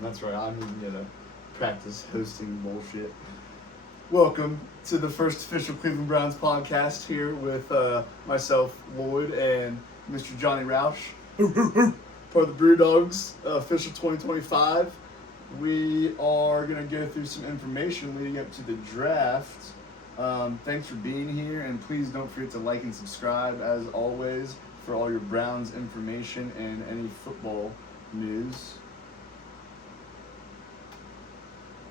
That's right. I'm even gonna practice hosting bullshit. Welcome to the first official Cleveland Browns podcast here with myself, Lloyd, and Mr. Johnny Roush, part of the Brew Dogs official 2025. We are gonna go through some information leading up to the draft. Thanks for being here, and please don't forget to like and subscribe as always for all your Browns information and any football news.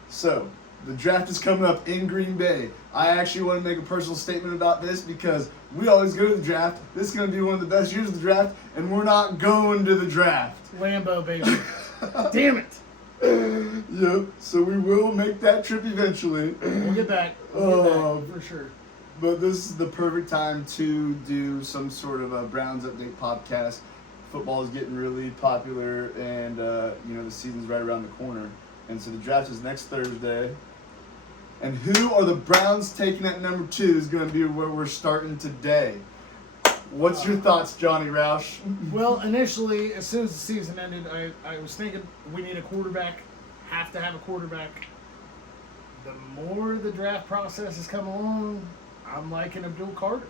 So, the draft is coming up in Green Bay. I actually want to make a personal statement about this because we always go to the draft. This is going to be one of the best years of the draft, and we're not going to the draft. Lambeau, baby. Damn it. Yep, so we will make that trip eventually. We'll get back. For sure. But this is the perfect time to do some sort of a Browns update podcast. Football is getting really popular, and the season's right around the corner. And so the draft is next Thursday. And who are the Browns taking at number 2 is going to be where we're starting today. What's your thoughts, Johnny Roush? Well, initially, as soon as the season ended, I was thinking we need a quarterback. Have to have a quarterback. The more the draft process has come along, I'm liking Abdul Carter.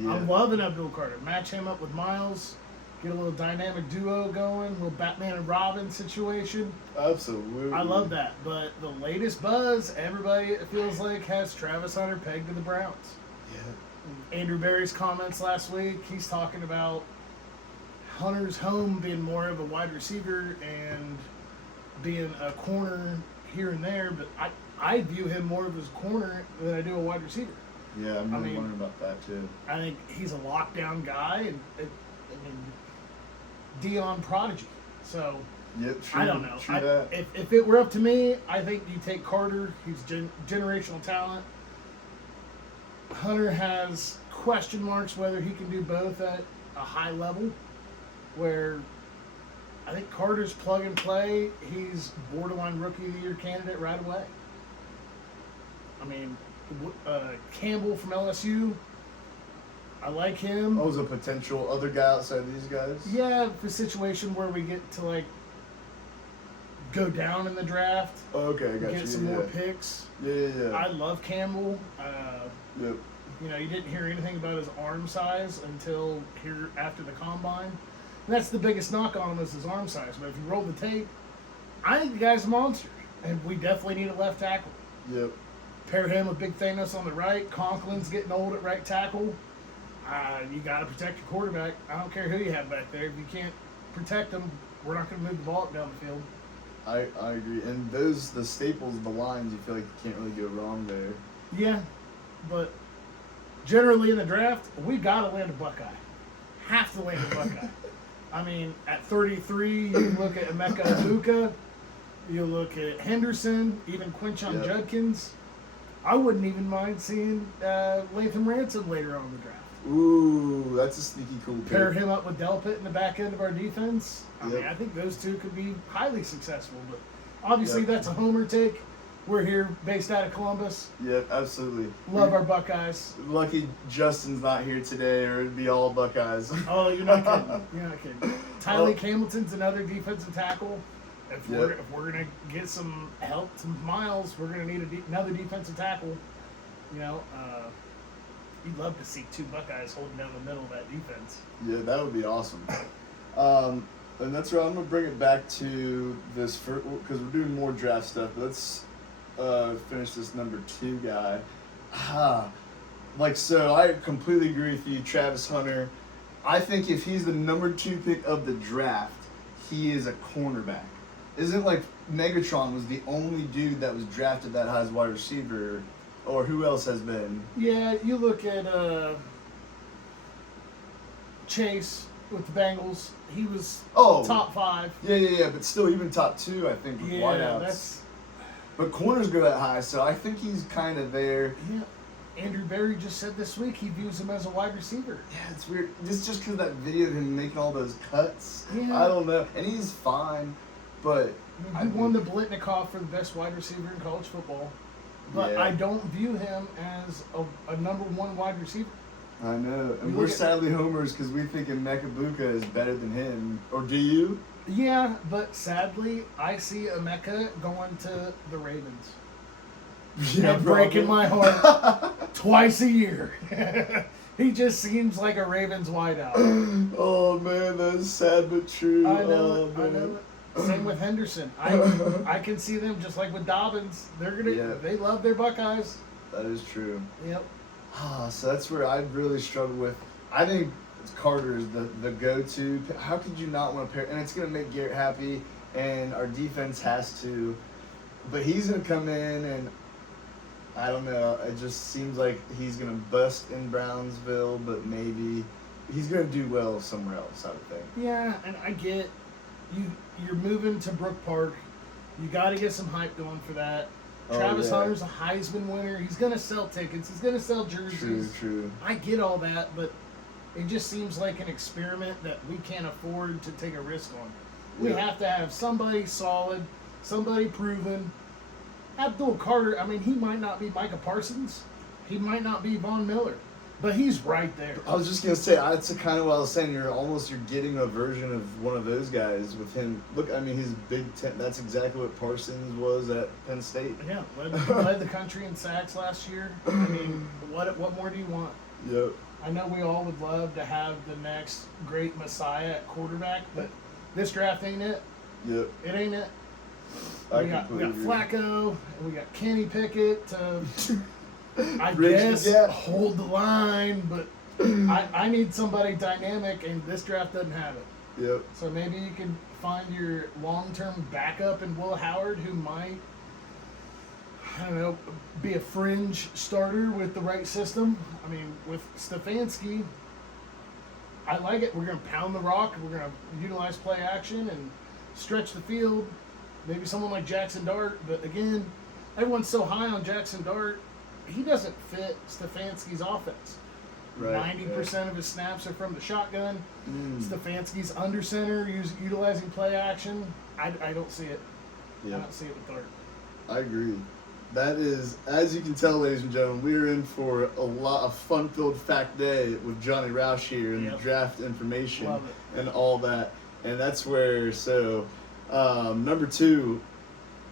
Yeah. I'm loving Abdul Carter. Match him up with Miles. Get a little dynamic duo going, a little Batman and Robin situation. Absolutely. I love that. But the latest buzz, everybody, it feels like, has Travis Hunter pegged to the Browns. Yeah. Andrew Berry's comments last week, he's talking about Hunter's home being more of a wide receiver and being a corner here and there, but I view him more of as a corner than I do a wide receiver. Yeah, I'm really wondering about that too. I think he's a lockdown guy, and Dion prodigy. So yep, true, I don't know. True that. If it were up to me, I think you take Carter. He's generational talent. Hunter has question marks whether he can do both at a high level, where I think Carter's plug and play. He's borderline rookie of the year candidate right away. I mean, Campbell from LSU, I like him. Oh, as a potential other guy outside these guys? Yeah, for a situation where we get to, go down in the draft. Oh, okay, I got you. Get some more picks. Yeah. I love Campbell. Yep. You didn't hear anything about his arm size until here after the combine. And that's the biggest knock on him is his arm size. But if you roll the tape, I think the guy's a monster. And we definitely need a left tackle. Yep. Pair him with Big Thanos on the right. Conklin's getting old at right tackle. You got to protect your quarterback. I don't care who you have back there. If you can't protect him, we're not going to move the ball up down the field. I agree. And the staples, the lines, you feel like you can't really go wrong there. Yeah, but generally in the draft, we got to land a Buckeye. Have to land a Buckeye. I mean, at 33, you look at Emeka Ibuka, you look at Henderson, even Quinshon Judkins. I wouldn't even mind seeing Latham Ransom later on in the draft. Ooh, that's a sneaky cool pick. Pair him up with Delpit in the back end of our defense. I mean, I think those two could be highly successful. But obviously, that's a homer take. We're here based out of Columbus. Yep, absolutely. Love our Buckeyes. Lucky Justin's not here today, or it'd be all Buckeyes. Oh, you're not kidding. You're not kidding. Tylee Hamilton's another defensive tackle. If we're going to get some help to Miles, we're going to need another defensive tackle. You'd love to see 2 Buckeyes holding down the middle of that defense. Yeah, that would be awesome. And that's right. I'm going to bring it back to this because we're doing more draft stuff. Let's finish this number 2 guy. So I completely agree with you, Travis Hunter. I think if he's the number 2 pick of the draft, he is a cornerback. Isn't Megatron was the only dude that was drafted that high as wide receiver, or who else has been? Yeah, you look at Chase with the Bengals. He was top 5. Yeah, but still even top 2, I think, with wideouts. But corners go that high, so I think he's kind of there. Yeah. Andrew Berry just said this week he views him as a wide receiver. Yeah, it's weird. Just because of that video of him making all those cuts. Yeah. I don't know. And he's fine, but... He won the Blitnikoff for the best wide receiver in college football. But I don't view him as a number 1 wide receiver. I know. And You we're look at- sadly homers because we think Emeka Buka is better than him. Or do you? Yeah, but sadly, I see Emeka going to the Ravens. Yeah, breaking my heart twice a year. He just seems like a Ravens wideout. Oh man, that's sad but true. I know Oh, it. I man. know it. Same with Henderson. I can see them just like with Dobbins. They love their Buckeyes. That is true. Yep. So that's where I really struggle with. I think Carter is the go-to. How could you not want to pair? And it's going to make Garrett happy, and our defense has to. But he's going to come in, and I don't know. It just seems like he's going to bust in Brownsville, but maybe he's going to do well somewhere else, I would think. Yeah, and I get you're moving to Brook Park. You got to get some hype going for that. Travis Hunter's a Heisman winner. He's going to sell tickets. He's going to sell jerseys. True. I get all that, but it just seems like an experiment that we can't afford to take a risk on. We have to have somebody solid, somebody proven. Abdul Carter, I mean, he might not be Micah Parsons. He might not be Von Miller. But he's right there. I was just going to say, that's kind of what I was saying. You're getting a version of one of those guys with him. Look, I mean, he's Big Ten. That's exactly what Parsons was at Penn State. Yeah, led the country in sacks last year. I mean, what more do you want? Yep. I know we all would love to have the next great messiah at quarterback, but this draft ain't it. Yep. It ain't it. I We got completely agree. Flacco, and we got Kenny Pickett to, I Bridge the guess, gap. hold the line, but I need somebody dynamic, and this draft doesn't have it. Yep. So maybe you can find your long-term backup in Will Howard, who might, I don't know, be a fringe starter with the right system. I mean, with Stefanski, I like it. We're going to pound the rock. We're going to utilize play action and stretch the field. Maybe someone like Jackson Dart. But again, everyone's so high on Jackson Dart. He doesn't fit Stefanski's offense. Right. 90% of his snaps are from the shotgun. Mm. Stefanski's under center, utilizing play action. I don't see it. Yeah. I don't see it with Dart. I agree. That is, as you can tell, ladies and gentlemen, we are in for a lot of fun-filled fact day with Johnny Roush here and the draft information Love it. and all that. And that's where, number 2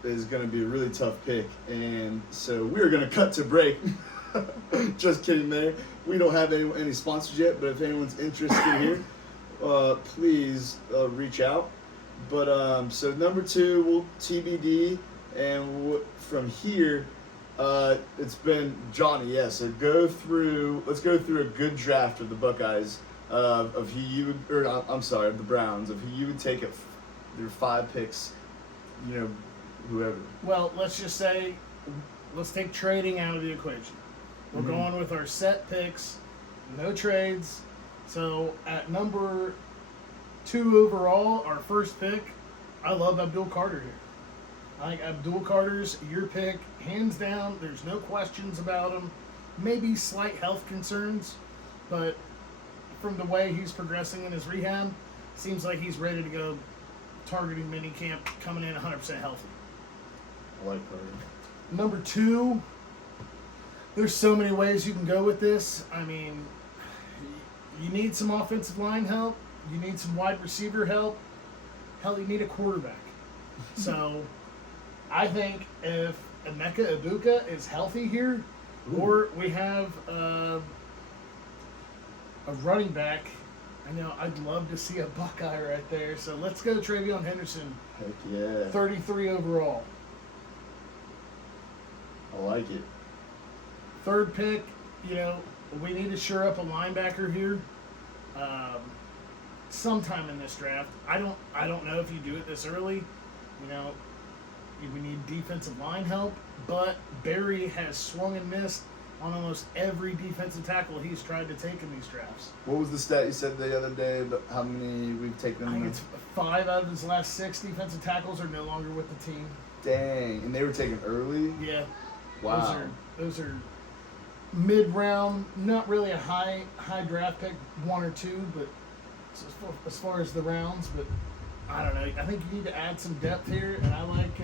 is going to be a really tough pick. And so we're going to cut to break. Just kidding there. We don't have any sponsors yet, but if anyone's interested here, please reach out. But so number 2 will TBD. And from here, it's been Johnny. Yeah, so let's go through a good draft of the Buckeyes, of who you would, or I'm sorry, of the Browns, of who you would take at your 5 picks, whoever. Well, let's just say, let's take trading out of the equation. We're going with our set picks, no trades. So at number 2 overall, our first pick, I love Abdul Carter here. I think Abdul Carter's your pick, hands down. There's no questions about him. Maybe slight health concerns, but from the way he's progressing in his rehab, seems like he's ready to go targeting minicamp, coming in 100% healthy. I like Carter. Number 2, there's so many ways you can go with this. I mean, you need some offensive line help. You need some wide receiver help. Hell, you need a quarterback. So I think if Emeka Ibuka is healthy here, or we have a running back, I know I'd love to see a Buckeye right there. So let's go Travion Henderson, Heck yeah. 33 overall. I like it. Third pick, we need to shore up a linebacker here. Sometime in this draft. I don't know if you do it this early. We need defensive line help, but Barry has swung and missed on almost every defensive tackle he's tried to take in these drafts. What was the stat you said the other day about how many we've taken? I think it's 5 out of his last 6 defensive tackles are no longer with the team. Dang, and they were taken early? Yeah. Wow. Those are mid-round, not really a high draft pick, 1 or 2, but as far as the rounds, but I don't know. I think you need to add some depth here, and I like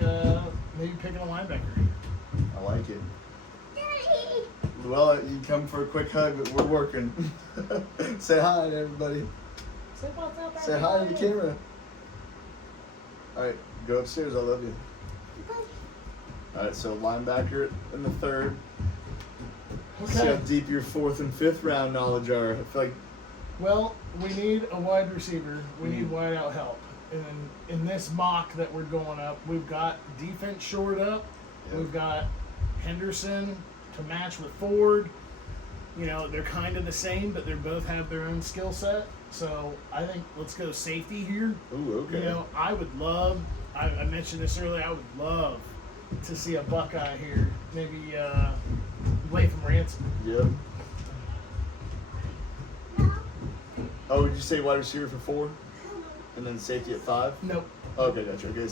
maybe picking a linebacker here. I like it. Well, you come for a quick hug, but we're working. Say hi to everybody. Say what's up, Say hi to the camera. All right, go upstairs. I love you. All right, so linebacker in the third. Okay. See how deep your fourth and fifth round knowledge are. I feel like. Well, we need a wide receiver. We need wide out help. And in this mock that we're going up, we've got defense shored up. Yep. We've got Henderson to match with Ford. You know, they're kind of the same, but they both have their own skill set. So I think let's go safety here. Ooh, okay. You know, I would love, I mentioned this earlier, I would love to see a Buckeye here. Maybe Latham Ransom. Yep. Oh, would you say wide receiver for 4? And then safety at 5? Nope. Okay, gotcha. Okay,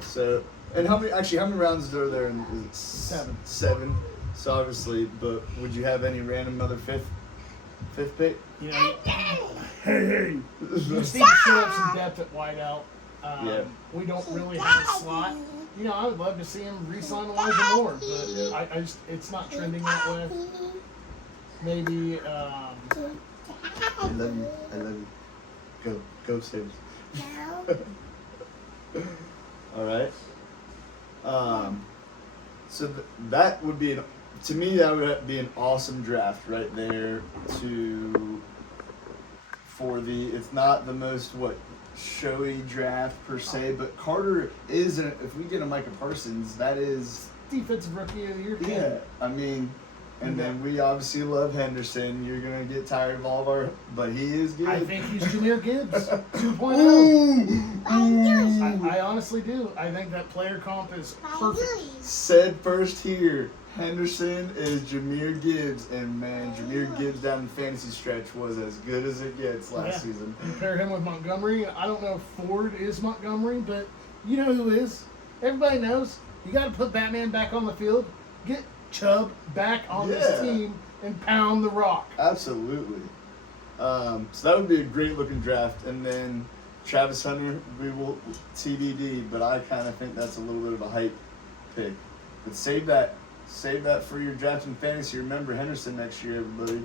so and how many rounds are there? Is it 7. 7. So obviously, but would you have any random other fifth pick? You know, hey. You just need to show up some depth at wideout. Yeah. We don't really have a slot. You know, I would love to see him re-sign Elijah Moore, but Yeah. I just it's not trending that way. Maybe. I love you. Go upstairs. All right. So that would be to me that would be an awesome draft right there for the it's not the most showy draft per se, but Carter is if we get a Micah Parsons, that is Defensive Rookie of the Year. yeah. I mean. And then we obviously love Henderson. You're going to get tired of all of our... But he is good. I think he's Jahmyr Gibbs 2.0. I honestly do. I think that player comp is perfect. Said first here, Henderson is Jahmyr Gibbs. And man, Jahmyr Gibbs down the fantasy stretch was as good as it gets last season. You pair him with Montgomery. I don't know if Ford is Montgomery, but you know who is. Everybody knows. You got to put Batman back on the field. Get Chubb back on this team and pound the rock. Absolutely. So that would be a great looking draft. And then Travis Hunter, we will TBD, but I kind of think that's a little bit of a hype pick. But save that for your draft in fantasy. Remember Henderson next year, everybody.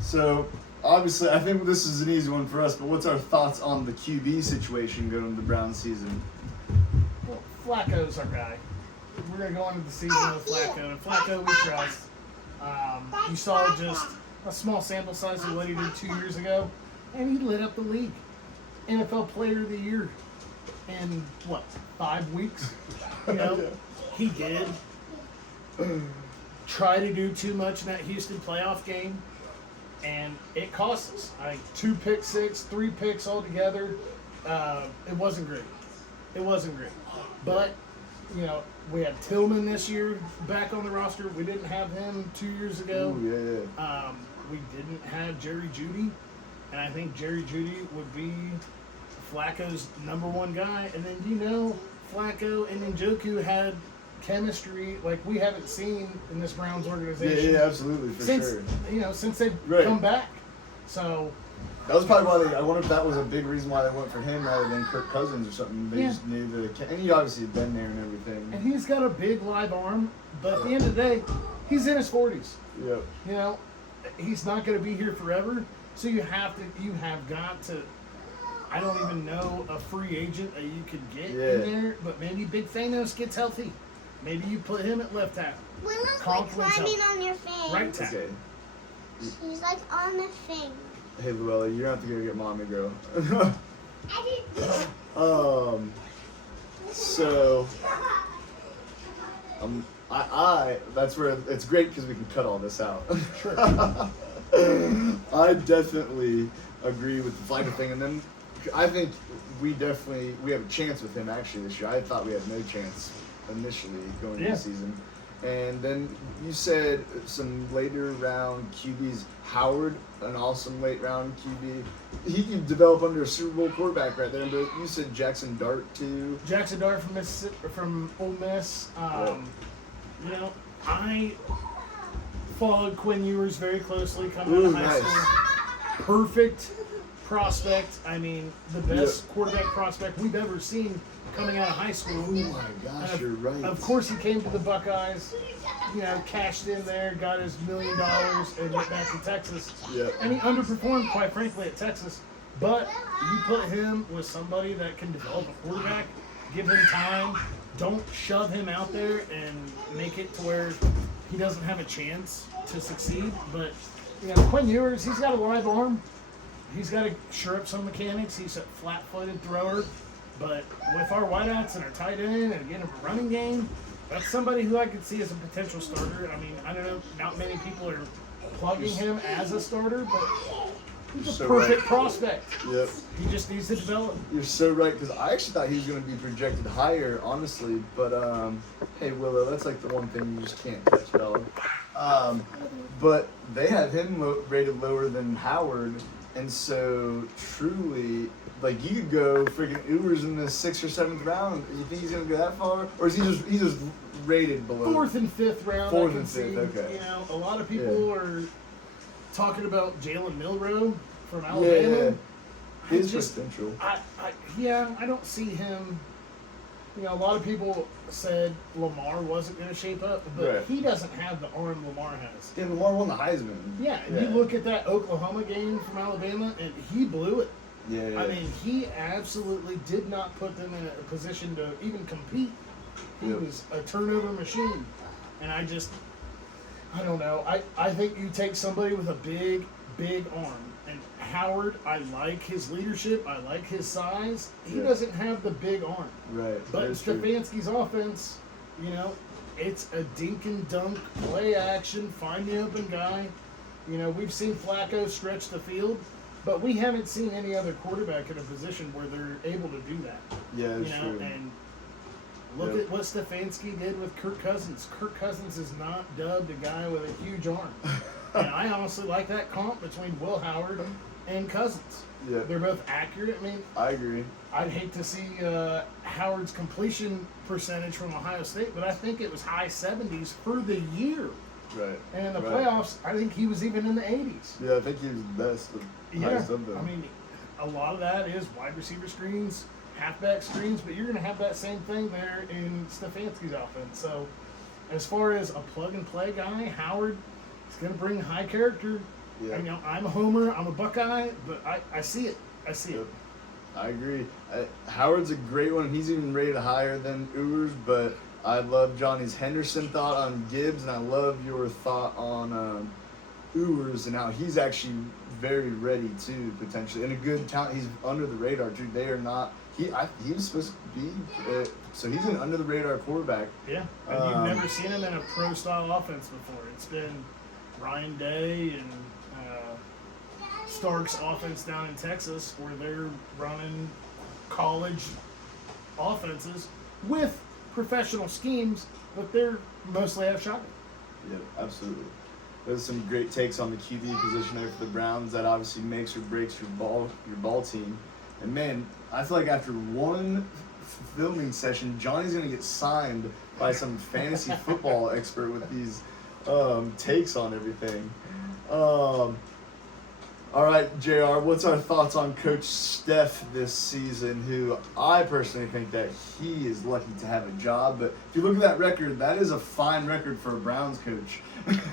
So obviously, I think this is an easy one for us. But what's our thoughts on the QB situation going into the Browns season? Well, Flacco's our guy. We're going to go into the season with Flacco. And Flacco we trust. You saw just a small sample size of what he did 2 years ago, and he lit up the league. NFL Player of the Year in, 5 weeks? You know, he did try to do too much in that Houston playoff game, and it cost us. 2 pick six, 3 picks altogether. It wasn't great. But, you know, we had Tillman this year back on the roster. We didn't have him 2 years ago. Ooh, We didn't have Jerry Jeudy, and I think Jerry Jeudy would be Flacco's number 1 guy. And then, you know, Flacco and Njoku had chemistry like we haven't seen in this Browns organization. Yeah, absolutely, sure. Since they've come back. So that was probably why I wonder if that was a big reason why they went for him rather than Kirk Cousins or something. They just knew and he obviously had been there and everything. And he's got a big live arm, but at the end of the day, he's in his 40s. Yep. You know, he's not going to be here forever. So you have got to. I don't even know a free agent that you could get in there, but maybe Big Thanos gets healthy. Maybe you put him at left tackle. Willow's like climbing on your face. Right tackle. Okay. She's like on the thing. Hey Luella, you're gonna have to go get mommy, girl. I didn't. So I that's where it's great because we can cut all this out. Sure. I definitely agree with the Flacco thing, and then I think we have a chance with him actually this year. I thought we had no chance initially going into the season. And then you said some later round QBs. Howard, an awesome late round QB. He could develop under a Super Bowl quarterback right there. But you said Jackson Dart too. Jackson Dart from Ole Miss. You know, I followed Quinn Ewers very closely coming out of high school. Perfect prospect. I mean, the best quarterback prospect we've ever seen coming out of high school. Oh my gosh, you're right. Of course, he came to the Buckeyes, cashed in there, got his $1 million, and went back to Texas. Yep. And he underperformed, quite frankly, at Texas. But you put him with somebody that can develop a quarterback, give him time, don't shove him out there and make it to where he doesn't have a chance to succeed. But Quinn Ewers, he's got a live arm. He's got to shore up some mechanics. He's a flat-footed thrower. But with our wideouts and our tight end and again a running game, that's somebody who I could see as a potential starter. I mean, I don't know, not many people are plugging him as a starter, but he's a perfect prospect. Yep. He just needs to develop. You're so right, because I actually thought he was going to be projected higher, honestly. But, hey, Willow, that's like the one thing you just can't touch, fella. But they had him rated lower than Howard, and so truly, like, you could go freaking Ubers in the 6th or 7th round. You think he's going to go that far? Or is he just rated below? 4th and 5th round, Fourth I can and see. fifth, okay. A lot of people are talking about Jalen Milroe from Alabama. Yeah, his potential. I don't see him. A lot of people said Lamar wasn't going to shape up, but he doesn't have the arm Lamar has. Yeah, Lamar won the Heisman. Yeah, and you look at that Oklahoma game from Alabama, and he blew it. Yeah. I mean, he absolutely did not put them in a position to even compete. He was a turnover machine. And I don't know. I think you take somebody with a big arm. And Howard, I like his leadership. I like his size. He doesn't have the big arm. Right. But in Stefanski's offense, it's a dink and dunk, play action, find the open guy. We've seen Flacco stretch the field, but we haven't seen any other quarterback in a position where they're able to do that. Yeah, that's true. And look at what Stefanski did with Kirk Cousins. Kirk Cousins is not dubbed a guy with a huge arm. And I honestly like that comp between Will Howard and Cousins. Yeah. They're both accurate. I mean, I agree. I'd hate to see Howard's completion percentage from Ohio State, but I think it was high 70s for the year. Right. And in the playoffs, I think he was even in the 80s. Yeah, I think he was the best. Highest of them. I mean, a lot of that is wide receiver screens, halfback screens, but you're going to have that same thing there in Stefanski's offense. So, as far as a plug-and-play guy, Howard is going to bring high character. Yeah. I'm a homer, I'm a Buckeye, but I see it. I see it. I agree. Howard's a great one. He's even rated higher than Ewers, but I love Johnny's Henderson thought on Gibbs, and I love your thought on Ewers and how he's actually very ready too, potentially, and a good talent. He's under the radar too. They are not. He was supposed to be. So he's an under the radar quarterback. Yeah, and you've never seen him in a pro style offense before. It's been Ryan Day and Stark's offense down in Texas, where they're running college offenses with professional schemes, but they're mostly have shotgun. Yeah, absolutely. There's some great takes on the QB position there for the Browns. That obviously makes or breaks your ball team. And man, I feel like after one filming session, Johnny's gonna get signed by some fantasy football expert with these takes on everything. All right, JR, what's our thoughts on Coach Steph this season, who I personally think that he is lucky to have a job. But if you look at that record, that is a fine record for a Browns coach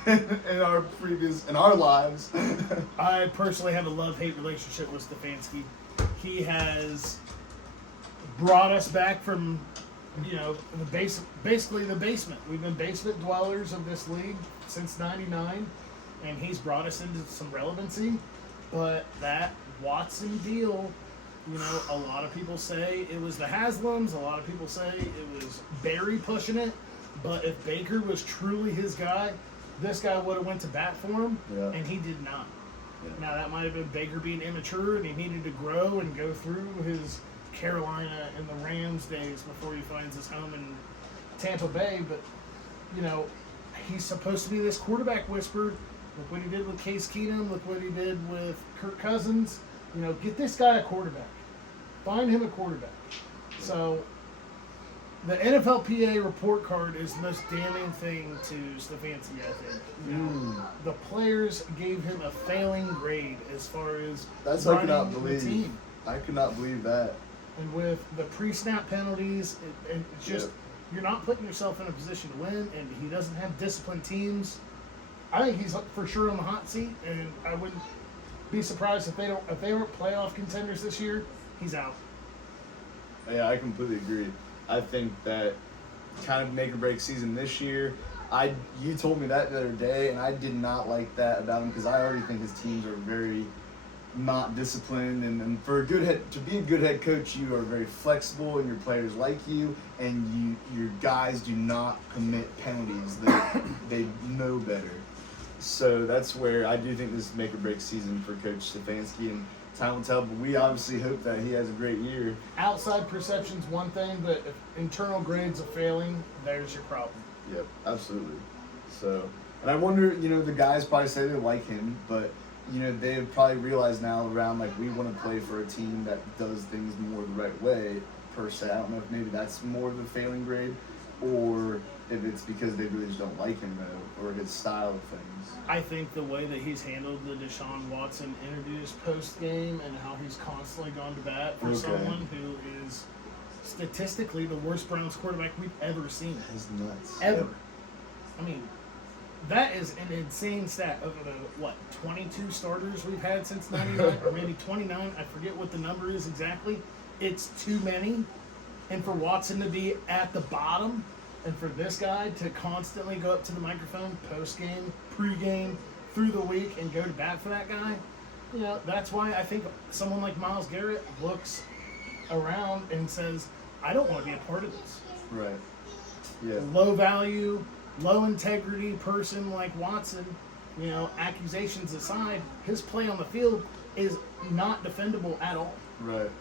in our lives. I personally have a love-hate relationship with Stefanski. He has brought us back from, basically the basement. We've been basement dwellers of this league since '99, and he's brought us into some relevancy. But that Watson deal, a lot of people say it was the Haslams. A lot of people say it was Barry pushing it. But if Baker was truly his guy, this guy would have went to bat for him, and he did not. Yeah. Now, that might have been Baker being immature, and he needed to grow and go through his Carolina and the Rams days before he finds his home in Tampa Bay. But, he's supposed to be this quarterback whisperer. Look what he did with Case Keenum. Look what he did with Kirk Cousins. Get this guy a quarterback. Find him a quarterback. So, the NFLPA report card is the most damning thing to Stefanski, I think. The players gave him a failing grade as far as That's I could not the believe. team. I could not believe that. And with the pre-snap penalties, it's just you're not putting yourself in a position to win, and he doesn't have disciplined teams. I think he's for sure on the hot seat, and I wouldn't be surprised if they weren't playoff contenders this year. He's out. Yeah, I completely agree. I think that kind of make or break season this year. You told me that the other day, and I did not like that about him because I already think his teams are very not disciplined, and for a good to be a good head coach, you are very flexible, and your players like you, and your guys do not commit penalties. They know better. So that's where I do think this is make or break season for Coach Stefanski, and time will tell. But we obviously hope that he has a great year. Outside perception's one thing, but if internal grades are failing, there's your problem. Yep, absolutely. So, and I wonder, the guys probably say they like him, but they have probably realized now around like we want to play for a team that does things more the right way per se. I don't know if maybe that's more of a failing grade, or if it's because they really just don't like him though, or his style of things. I think the way that he's handled the Deshaun Watson interviews post game and how he's constantly gone to bat for someone who is statistically the worst Browns quarterback we've ever seen. That's nuts. Ever. I mean, that is an insane stat. Of the 22 starters we've had since '99, or maybe 29. I forget what the number is exactly. It's too many, and for Watson to be at the bottom, and for this guy to constantly go up to the microphone post game, pre game, through the week, and go to bat for that guy, that's why I think someone like Myles Garrett looks around and says, "I don't want to be a part of this." Right. Yeah. Low value, low integrity person like Watson, accusations aside, his play on the field is not defendable at all. Right.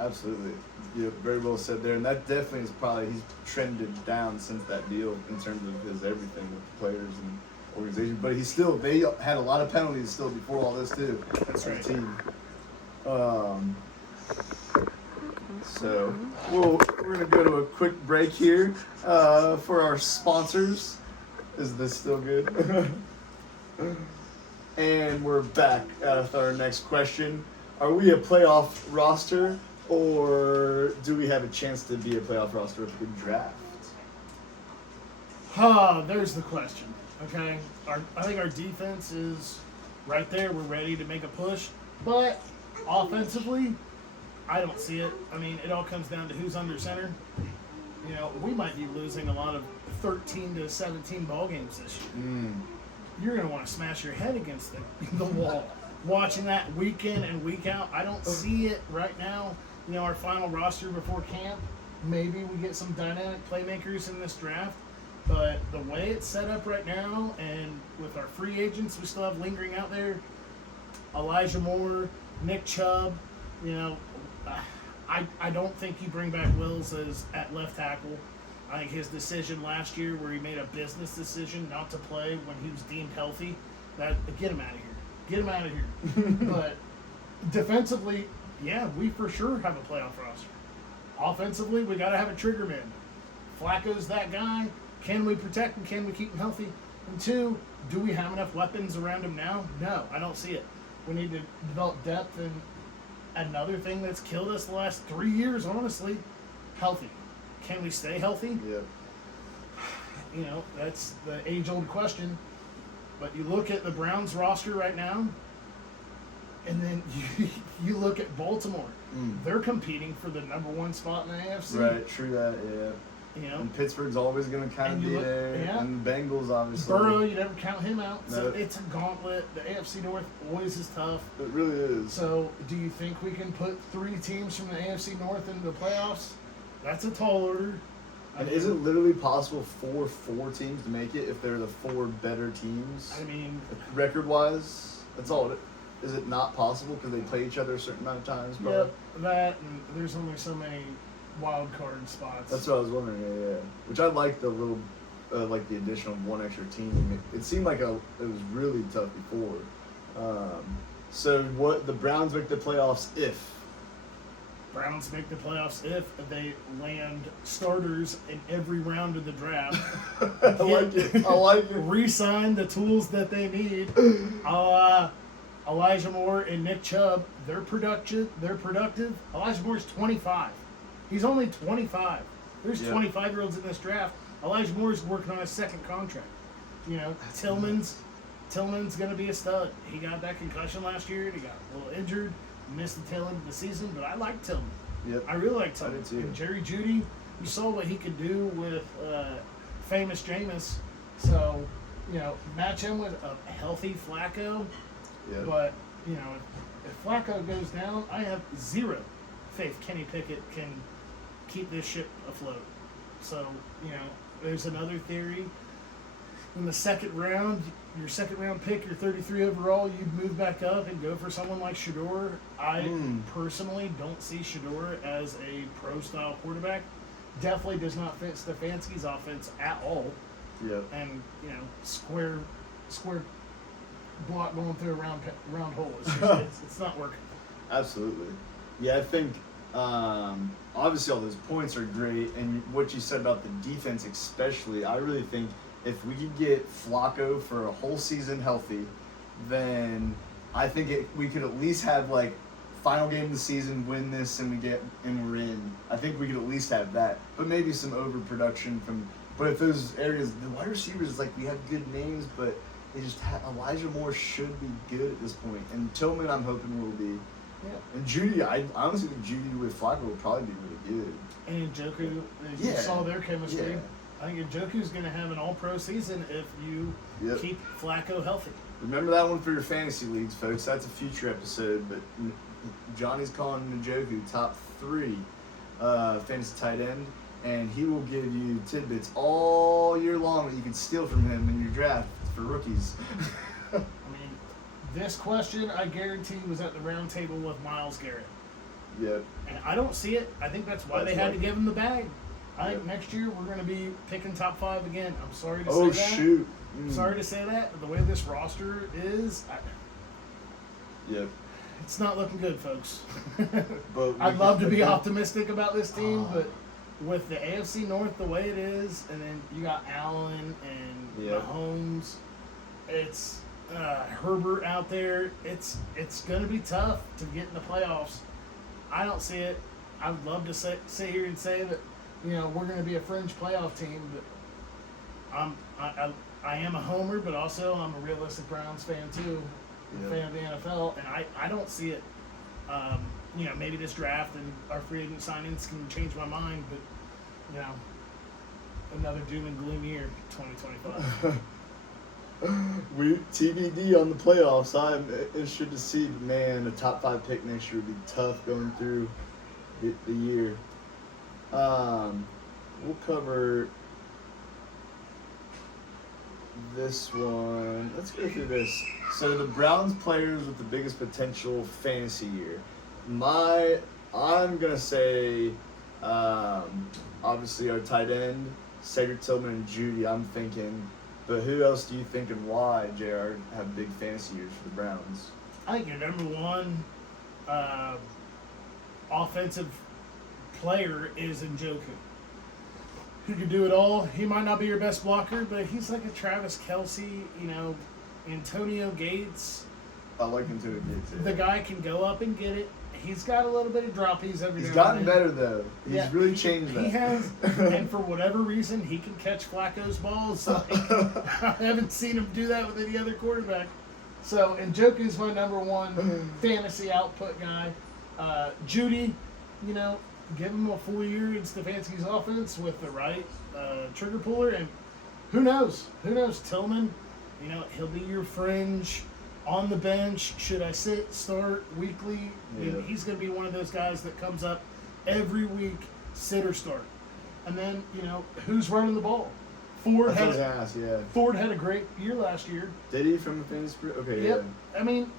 Absolutely. Yeah, very well said there. And that definitely is he's trended down since that deal in terms of his everything with the players and organization. But they had a lot of penalties still before all this too. That's right. Team. So, we're going to go to a quick break here for our sponsors. Is this still good? And we're back with our next question. Are we a playoff roster, or do we have a chance to be a playoff roster if we draft? There's the question. Okay, I think our defense is right there. We're ready to make a push, but offensively, I don't see it. I mean, it all comes down to who's under center. We might be losing a lot of 13 to 17 ball games this year. You're going to want to smash your head against the wall. Watching that week in and week out, I don't see it right now. Our final roster before camp, maybe we get some dynamic playmakers in this draft. But the way it's set up right now, and with our free agents we still have lingering out there, Elijah Moore, Nick Chubb, I don't think you bring back Wills at left tackle. I think his decision last year, where he made a business decision not to play when he was deemed healthy, get him out of here. Get him out of here. But defensively, yeah, we for sure have a playoff roster. Offensively, we got to have a trigger man. Flacco's that guy. Can we protect him? Can we keep him healthy? And two, do we have enough weapons around him now? No, I don't see it. We need to develop depth, and another thing that's killed us the last 3 years, honestly, healthy. Can we stay healthy? Yeah. That's the age-old question. But you look at the Browns roster right now, and then you look at Baltimore. They're competing for the number one spot in the AFC. Right, true that, yeah. And Pittsburgh's always going to kind of be there. Yeah. And the Bengals, obviously. Burrow, you never count him out. So it's a gauntlet. The AFC North always is tough. It really is. So do you think we can put 3 teams from the AFC North into the playoffs? That's a tall order. And is it literally possible for 4 teams to make it if they're the 4 better teams? I mean, record-wise, that's all. Is it not possible because they play each other a certain amount of times? Yep, that, and there's only so many wild card spots. That's what I was wondering. Yeah. Which I like the little, like the addition of 1 extra team. It seemed like it was really tough before. So what the Browns make the playoffs if? Browns make the playoffs if they land starters in every round of the draft. I like it. Re-sign the tools that they need. A Elijah Moore and Nick Chubb, they're productive. Elijah Moore's 25. He's only 25. There's 25-year-olds in this draft. Elijah Moore's working on his second contract. Tillman's going to be a stud. He got that concussion last year. He got a little injured, missed the tail end of the season, but I like Tillman. Yep. I really like Tillman. I did too. And Jerry Jeudy, you saw what he could do with famous Jameis. So, match him with a healthy Flacco. Yep. But, if Flacco goes down, I have zero faith Kenny Pickett can keep this ship afloat. So, there's another theory. In the second round, your second round pick, your 33 overall, you'd move back up and go for someone like Shedeur. I personally don't see Shedeur as a pro-style quarterback. Definitely does not fit Stefanski's offense at all. Yep. And, square block going through a round hole. It's not working. Absolutely. Yeah, I think obviously all those points are great, and what you said about the defense especially, I really think if we could get Flacco for a whole season healthy, then I think we could at least have final game of the season, win this, and we're in. I think we could at least have that, but maybe some overproduction from. But if those areas, the wide receivers, we have good names, but they just Elijah Moore should be good at this point, and Tillman I'm hoping will be. Yeah. And Judy, I honestly think Judy with Flacco will probably be really good. And Njoku, you saw their chemistry. Yeah. I think Njoku's going to have an all-pro season if you keep Flacco healthy. Remember that one for your fantasy leagues, folks. That's a future episode, but Johnny's calling Njoku top 3 fantasy tight end, and he will give you tidbits all year long that you can steal from him in your draft for rookies. This question, I guarantee, was at the round table with Myles Garrett. Yep. And I don't see it. I think that's why they had to give him the bag. I think next year we're going to be picking top 5 again. I'm sorry to say that. Oh, shoot. Sorry to say that, but the way this roster is, Yep. It's not looking good, folks. But I'd love to be optimistic about this team, but with the AFC North the way it is, and then you got Allen and Mahomes, it's Herbert out there. It's going to be tough to get in the playoffs. I don't see it. I'd love to sit here and say that we're going to be a fringe playoff team, but I am a homer, but also I'm a realistic Browns fan too, fan of the NFL, and I don't see it. Maybe this draft and our free agent signings can change my mind, but another doom and gloom year, 2025. We TBD on the playoffs. I'm interested to see, but man, a top 5 pick next year would be tough going through the year. We'll cover this one. Let's go through this. So the Browns players with the biggest potential fantasy year. I'm gonna say, obviously our tight end, Cedric Tillman and Judy. I'm thinking. But who else do you think and why, JR, have big fantasy years for the Browns? I think your number one offensive player is Njoku. He can do it all. He might not be your best blocker, but he's like a Travis Kelce, Antonio Gates. I like Antonio Gates. The guy can go up and get it. He's got a little bit of droppies every now and then. He's gotten better, though. He's really changed that. He has, and for whatever reason, he can catch Flacco's balls. I haven't seen him do that with any other quarterback. So, Njoku's my number one fantasy output guy. Judy, give him a full year in Stefanski's offense with the right trigger puller, and who knows? Tillman, he'll be your fringe. On the bench, should I start weekly? Yeah. He's going to be one of those guys that comes up every week, sit or start. And then, who's running the ball? Ford had a great year last year. Did he from the fantasy? Okay, yep. Yeah. I mean,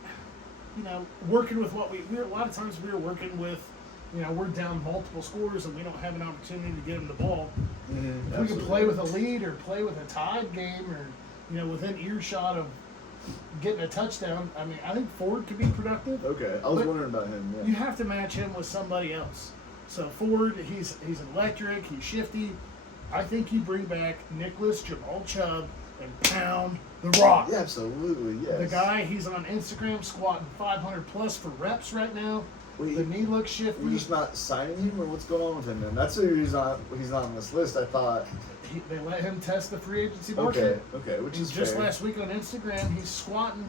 working with what we're a lot of times we're working with, we're down multiple scores and we don't have an opportunity to get him the ball. Mm-hmm. If we could play with a lead or play with a tied game or, within earshot of getting a touchdown, I think Ford could be productive. Okay, I was wondering about him. Yeah. You have to match him with somebody else. So Ford, he's electric, he's shifty. I think you bring back Nicholas, Jamal Chubb, and pound The Rock. Yeah, absolutely, yes. The guy, he's on Instagram squatting 500 plus for reps right now. Wait, the knee looks shifty. We're just not signing him, or what's going on with him then? That's the reason he's not on this list. I thought. They let him test the free agency market. Okay, which is just fair. last week on Instagram, he's squatting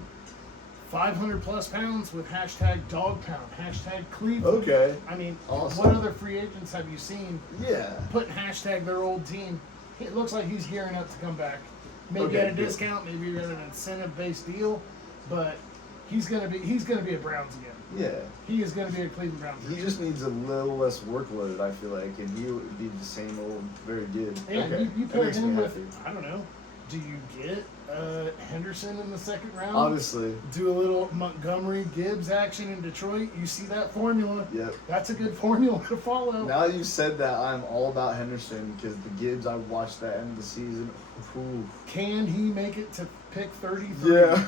500 plus pounds with hashtag dog pound, hashtag Cleveland. Okay. I mean, awesome. What other free agents have you seen? Yeah. Putting hashtag their old team. It looks like he's gearing up to come back. Maybe at a discount, maybe at an incentive-based deal, but he's gonna be a Browns again. Yeah. He is gonna be a Cleveland Browns. He just needs a little less workload, I feel like, and he would be the same old, very good. Yeah, okay. you pair him with, happy. I don't know, do you get Henderson in the second round? Obviously. Do a little Montgomery Gibbs action in Detroit. You see that formula. Yep. That's a good formula to follow. Now you said that, I'm all about Henderson because the Gibbs, I watched that end of the season. Ooh. Can he make it to pick 33? Yeah.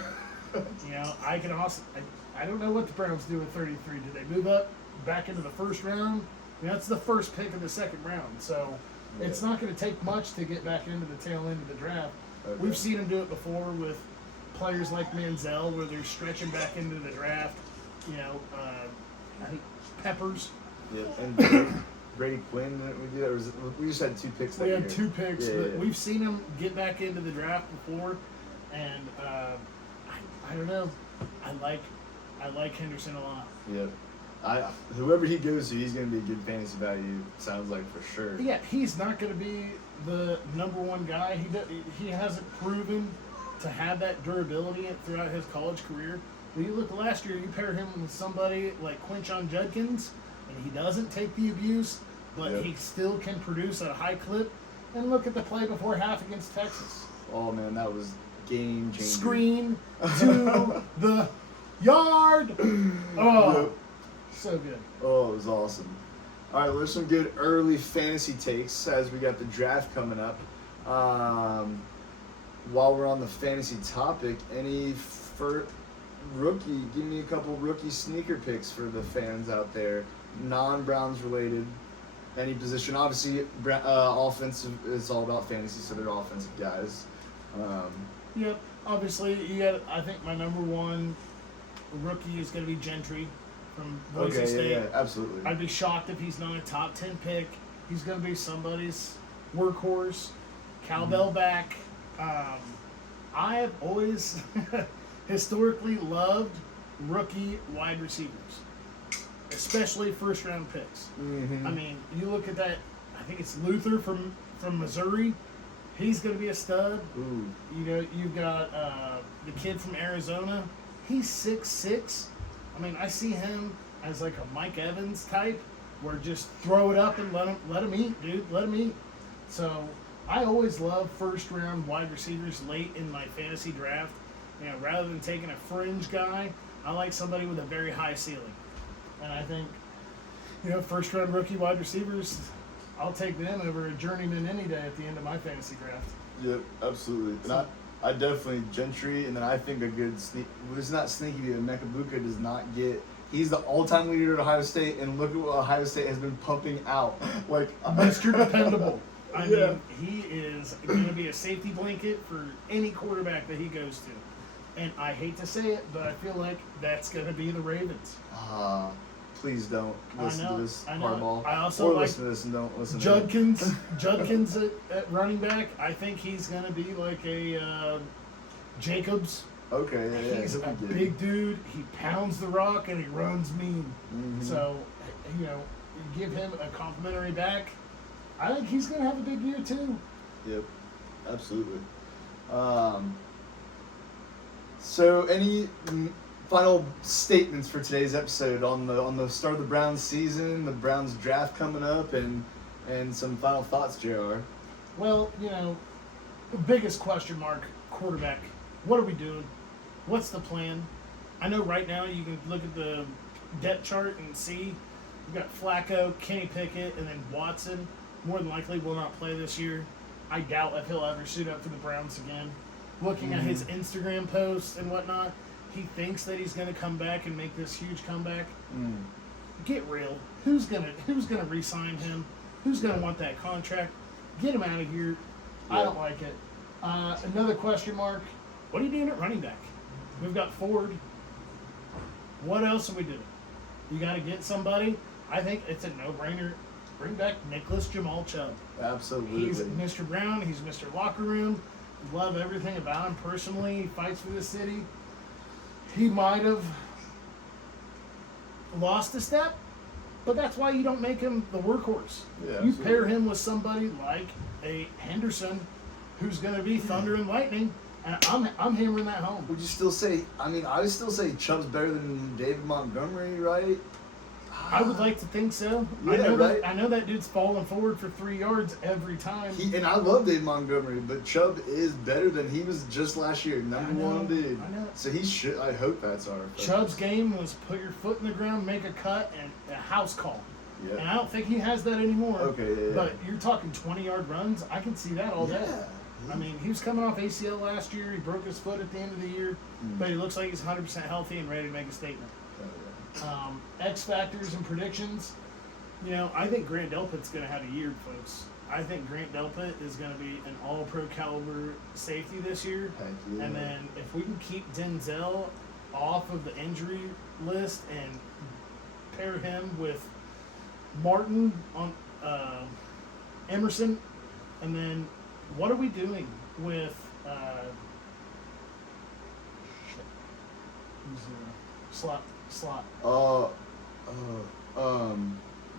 You know, I can also. I don't know what the Browns do with 33. Do they move up back into the first round? I mean, that's the first pick of the second round, so it's not going to take much to get back into the tail end of the draft. Okay. We've seen them do it before with players like Manziel, where they're stretching back into the draft. You know, I think Peppers. Yep. And Brady Quinn, didn't we do that? Or was it, we just had 2 picks that We year. had 2 picks, Yeah, but yeah. we've seen them get back into the draft before, and I don't know. I like Henderson a lot. Yep. Whoever he goes to, he's going to be a good fantasy value. Sounds like for sure. Yeah, he's not going to be the number one guy. He hasn't proven to have that durability throughout his college career. But you look last year, you pair him with somebody like Quinshon Judkins, and he doesn't take the abuse, but he still can produce at a high clip. And look at the play before half against Texas. Oh man, that was game changer. Screen to the yard. Oh, Yep. so good. Oh, it was awesome. All right, well, there's some good early fantasy takes as we got the draft coming up. While we're on the fantasy topic, any rookie? Give me a couple rookie sneaker picks for the fans out there, non-Browns related. Any position, obviously, offensive is all about fantasy, so they're offensive guys. Yep, obviously, I think my number one rookie is going to be Gentry from Boise State. Yeah, absolutely. I'd be shocked if he's not a top 10 pick. He's going to be somebody's workhorse. Cowbell back. I have always historically loved rookie wide receivers, especially first round picks. Mm-hmm. I mean, you look at that. I think it's Luther from Missouri. He's going to be a stud. Ooh. You know, you've got the kid from Arizona. He's 6'6". I mean, I see him as like a Mike Evans type, where just throw it up and let him eat, dude. Let him eat. So I always love first round wide receivers late in my fantasy draft. You know, rather than taking a fringe guy, I like somebody with a very high ceiling. And I think, you know, first round rookie wide receivers, I'll take them over a journeyman any day at the end of my fantasy draft. Yep, absolutely. And I definitely Gentry, and then I think a good it's not sneaky. Mekabuka does not get. He's the all-time leader at Ohio State, and look at what Ohio State has been pumping out. Like Mr. Dependable. I mean, he is going to be a safety blanket for any quarterback that he goes to. And I hate to say it, but I feel like that's going to be the Ravens. Please don't listen to this, Harbaugh. I also like listen to this and don't listen Judkins at running back. I think he's going to be like a Jacobs. Okay, yeah. He's a big dude. He pounds the rock and he runs mean. Mm-hmm. So, you know, give him a complimentary back. I think he's going to have a big year too. Yep, absolutely. So, any final statements for today's episode on the start of the Browns season, the Browns draft coming up, and some final thoughts, JR? Well, you know, the biggest question mark, quarterback. What are we doing? What's the plan? I know right now you can look at the depth chart and see you've got Flacco, Kenny Pickett, and then Watson. More than likely will not play this year. I doubt if he'll ever suit up for the Browns again. Looking at his Instagram posts and whatnot, he thinks that he's going to come back and make this huge comeback. Get real. Who's gonna re-sign him? Who's gonna want that contract? Get him out of here. I don't like it. Another question mark. What are you doing at running back? We've got Ford. What else are we doing? You got to get somebody. I think it's a no-brainer. Bring back Nicholas Jamal Chubb. Absolutely. He's Mr. Brown. He's Mr. Locker Room. Love everything about him personally. He fights for the city. He might have lost a step, but that's why you don't make him the workhorse. Yeah, you absolutely. pair him with somebody like a Henderson, who's going to be thunder and lightning, and I'm hammering that home. Would you still say? I mean, I would still say Chubb's better than David Montgomery, right? I would like to think so. Yeah, I know that dude's falling forward for 3 yards every time. And I love David Montgomery, but Chubb is better than he was just last year. Number one dude. I know. So he should. I hope that's our focus. Chubb's game was put your foot in the ground, make a cut, and a house call. Yeah. And I don't think he has that anymore. Okay, yeah. But you're talking 20-yard runs. I can see that all day. Yeah. I mean, he was coming off ACL last year. He broke his foot at the end of the year, but he looks like he's 100% healthy and ready to make a statement. X factors and predictions. You know, I think Grant Delpit's going to have a year, folks. I think Grant Delpit is going to be an all-pro caliber safety this year. Heck yeah. And then if we can keep Denzel off of the injury list and pair him with Martin on Emerson, and then what are we doing with slot?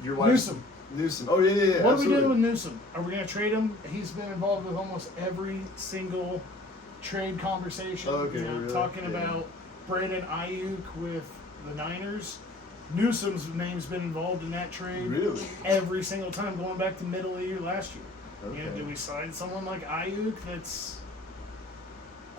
Your wife's Newsom. Oh yeah. What absolutely. are we doing with Newsom? Are we going to trade him? He's been involved with almost every single trade conversation. Okay, you know, really? talking Yeah. about Brandon Ayuk with the Niners. Newsom's name's been involved in that trade. Really? Every single time, going back to middle of the year last year. Okay. You know, do we sign someone like Ayuk that's,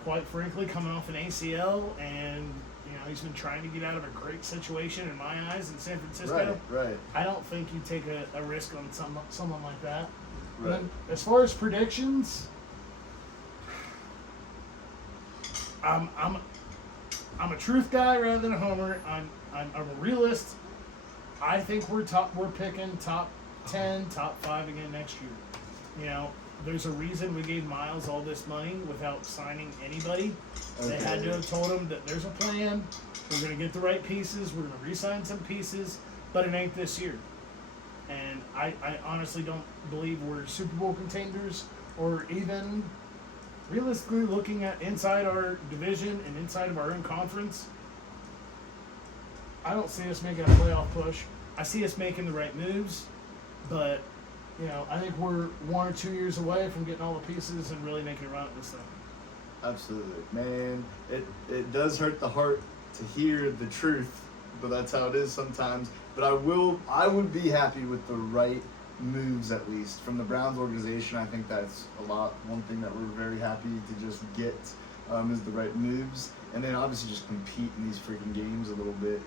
quite frankly, coming off an ACL and, you know, he's been trying to get out of a great situation in my eyes in San Francisco? Right. I don't think you take a risk on someone like that. And Right. then, as far as predictions, I'm a truth guy rather than a homer. I'm a realist. I think we're picking top 10, top 5 again next year. You know, there's a reason we gave Miles all this money without signing anybody. They had to have told him that there's a plan. We're going to get the right pieces. We're going to re-sign some pieces, but it ain't this year. And I honestly don't believe we're Super Bowl contenders or even realistically looking at inside our division and inside of our own conference. I don't see us making a playoff push. I see us making the right moves, but you know, I think we're 1 or 2 years away from getting all the pieces and really making a run at this thing. Absolutely, man. It does hurt the heart to hear the truth, but that's how it is sometimes. But I would be happy with the right moves at least from the Browns organization. I think that's one thing that we're very happy to just get is the right moves, and then obviously just compete in these freaking games a little bit.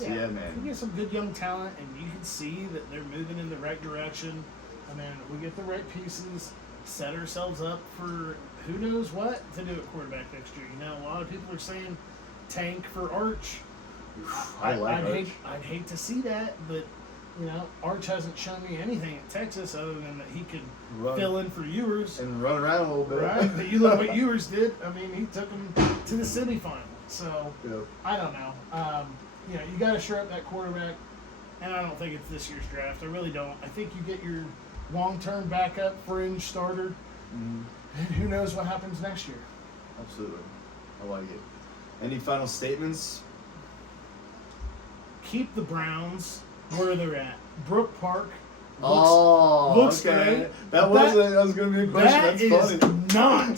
Yeah, man. We get some good young talent, and you can see that they're moving in the right direction. And then we get the right pieces, set ourselves up for who knows what to do at quarterback next year. You know, a lot of people are saying tank for Arch. I'd hate to see that, but you know, Arch hasn't shown me anything at Texas other than that he could fill in for Ewers and run around a little bit. Right, but you look what Ewers did. I mean, he took him to the semifinal. So Yep. I don't know. You know, you got to shore up that quarterback, and I don't think it's this year's draft. I really don't. I think you get your long-term backup, fringe starter, Mm-hmm. and who knows what happens next year. Absolutely. I like it. Any final statements? Keep the Browns where they're at. Brook Park Okay. looks great. That was going to be a question. That That's is funny. not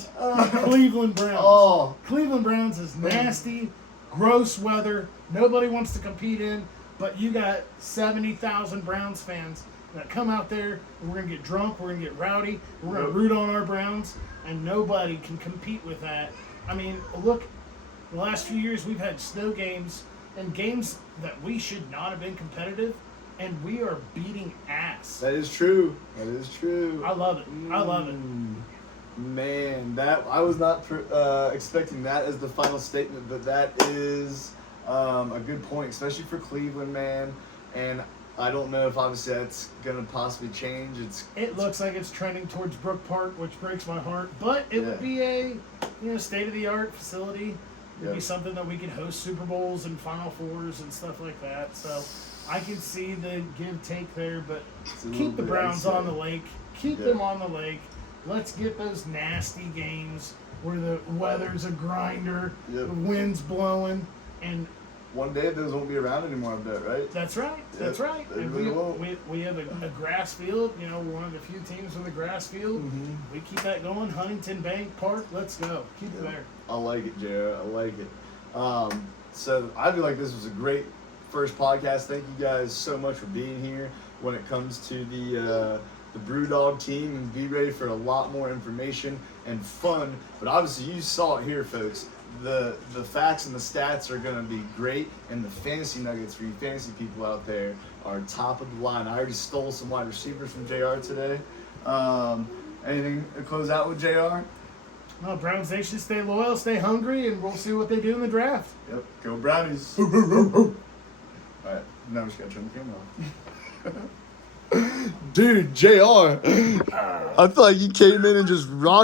Cleveland Browns. Oh. Cleveland Browns is nasty, gross weather. Nobody wants to compete in, but you got 70,000 Browns fans that come out there, and we're going to get drunk, we're going to get rowdy, we're going to root on our Browns, and nobody can compete with that. I mean, look, the last few years we've had snow games and games that we should not have been competitive, and we are beating ass. That is true. I love it. I love it. Man, that I was not expecting that as the final statement, but that is a good point, especially for Cleveland, man. And I don't know if obviously that's gonna possibly change. It looks like it's trending towards Brook Park, which breaks my heart. But it would be a state of the art facility. It would be something that we could host Super Bowls and Final Fours and stuff like that. So I can see the give take there, but keep the Browns on the lake. Keep them on the lake. Let's get those nasty games where the weather's a grinder, the wind's blowing, and one day those won't be around anymore, I bet, right? That's right. That's right. They And really we have a grass field. You know, one of the few teams with a grass field. Mm-hmm. We keep that going. Huntington Bank Park. Let's go. Keep it there. I like it, Jared. I like it. So I feel like this was a great first podcast. Thank you guys so much for being here when it comes to the Brewdog team, and be ready for a lot more information and fun. But obviously you saw it here, folks. The facts and the stats are going to be great, and the fantasy nuggets for you fantasy people out there are top of the line. I already stole some wide receivers from JR today. Anything to close out with JR? No, Browns Nation, stay loyal, stay hungry, and we'll see what they do in the draft. Yep, go Brownies. All right, now we just got to turn the camera off. Dude, JR, I feel like you came in and just rocked